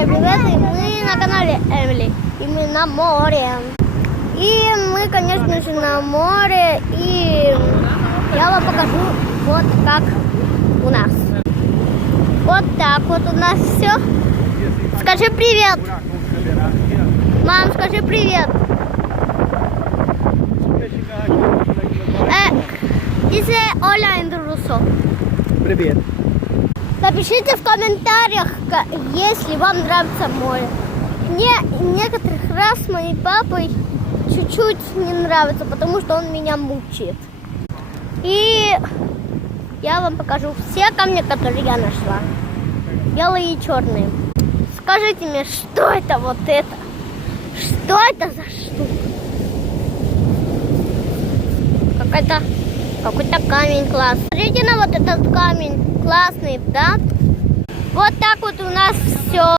Всем привет, и мы на канале Эмили, и мы на море. И мы, конечно же, на море, и я вам покажу вот как у нас. Вот так вот у нас все. Скажи привет. Мам, скажи привет. Dice hola en ruso. Привет. Напишите в комментариях, если вам нравится море. Мне некоторых раз с моим папой чуть-чуть не нравится, потому что он меня мучает. И я вам покажу все камни, которые я нашла. Белые и черные. Скажите мне, что это вот это? Что это за штука? Какой-то камень классный. Смотрите на вот этот камень. Классный, да? Вот так вот у нас все.